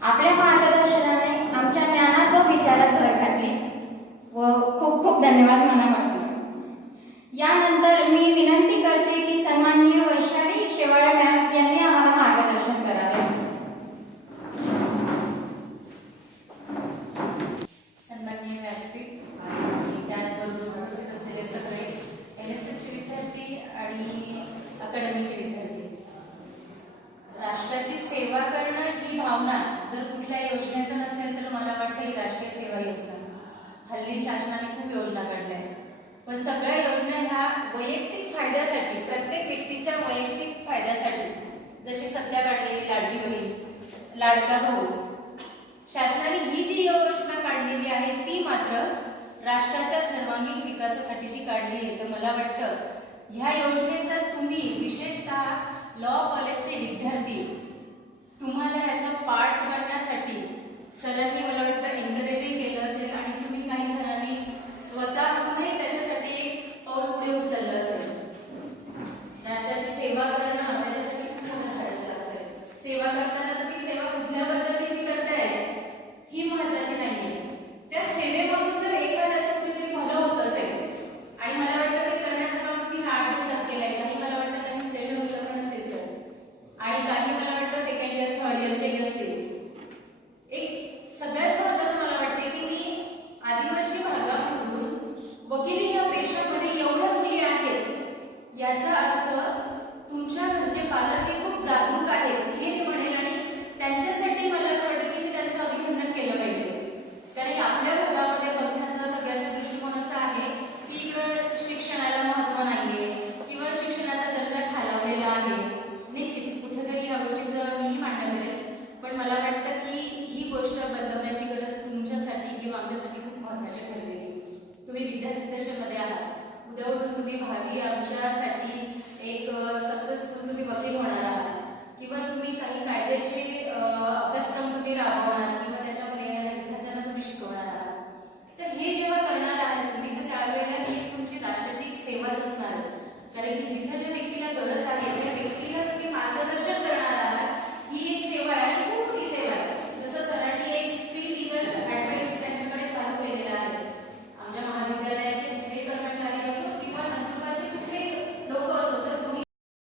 आपल्या मार्गदर्शनाने आमच्या ज्ञानात व विचारात भर घातली व खूप खूप धन्यवाद मनापासून। यानंतर मी विनंती करते की सन्माननीय वैशाली शेवाळे मॅम यांनी आम्हाला मार्गदर्शन करावे। सन्माननीय व्यासपीठ आणि त्याचबरोबर उपस्थित असलेले सगळे NSSचे विद्यार्थी आणि अकॅडमीचे विद्यार्थी, राष्ट्राची सेवा करणं ही भावना जर कुठल्या योजनेतून असेल तर मला वाटतं ही राष्ट्रीय सेवा योजना। हल्ली शासनाने खूप योजना काढल्या, पण सगळ्या योजना ह्या वैयक्तिक फायद्यासाठी, प्रत्येक व्यक्तीच्या वैयक्तिक फायद्यासाठी, जशी सध्या काढलेली लाडकी बहीण, लाडका भाऊ, शासनाने ही जी योजना काढलेली आहे ती मात्र राष्ट्राच्या सर्वांगीण विकासासाठीची काढली आहे। तर मला वाटतं ह्या योजनेचा तुम्ही विशेषतः लॉ कॉलेजचे विद्यार्थी तुम्हाला ह्याचा पार्ट बनण्यासाठी सरांनी मला वाटतं एन्करेजिंग केलं असेल आणि तुम्ही काही जणांनी स्वतःहूनही त्याच्यासाठी एक पाऊल ते उचललं असेल। राष्ट्राची सेवा करणं त्याच्यासाठी खूप धाडस लागतंय। सेवा करताना तुम्ही सेवा कुठल्या पद्धतीची करताय ही महत्त्वाची नाहीये, त्या सेवेमधून जर एखाद्याचं कुठेतरी भलं होत असेल आणि मला वाटतं ते करण्याचं काम तुम्ही 8 दिवसात केलंय, काही मला वाटतं त्यांनी प्रेशर होतं पण असतील सर, आणि काही मला वाटतं सेकंड इयर थर्ड इयरचे असतील। एक सगळ्यात महत्त्वाचं मला वाटतं की मी आदिवासी भागामधून वकिली या पेशामध्ये एवढ्या मुली आहेत याचा अर्थ तुमच्या घरचे पालक हे खूप जागरूक आहेत हे मी म्हणेल, आणि त्यांच्यासाठी मला असं वाटतं की मी त्यांचं अभिनंदन केलं पाहिजे। कारण आपल्या भागामध्ये बघण्याचा सगळ्याचा दृष्टिकोन असा आहे की इकडं शिक्षणाला महत्त्व नाहीये किंवा शिक्षणाचा दर्जा खालावलेला आहे। निश्चित कुठेतरी ह्या गोष्टीचं मीही मान्य करेल, पण मला वाटतं की ही गोष्ट बदलवण्याची गरज तुमच्यासाठी किंवा आमच्यासाठी खूप महत्त्वाची ठरलेली। तुम्ही विद्यार्थी दशेमध्ये आहात, उद्या उठून तुम्ही भावी आमच्यासाठी एक सक्सेसफुल तुम्ही वकील होणार आहात किंवा तुम्ही काही कायद्याचे अभ्यासक्रम तुम्ही राबवणार किंवा त्याच्यामध्ये येणाऱ्या विद्यार्थ्यांना तुम्ही शिकवणार आहात। तर हे जेव्हा करणार आहात तुम्ही, तर त्यावेळेला ही तुमची राष्ट्राची एक सेवाच असणार, कारण की जिथं ज्या व्यक्तीला गरज आहे त्या व्यक्तीला तुम्ही मार्गदर्शन करणार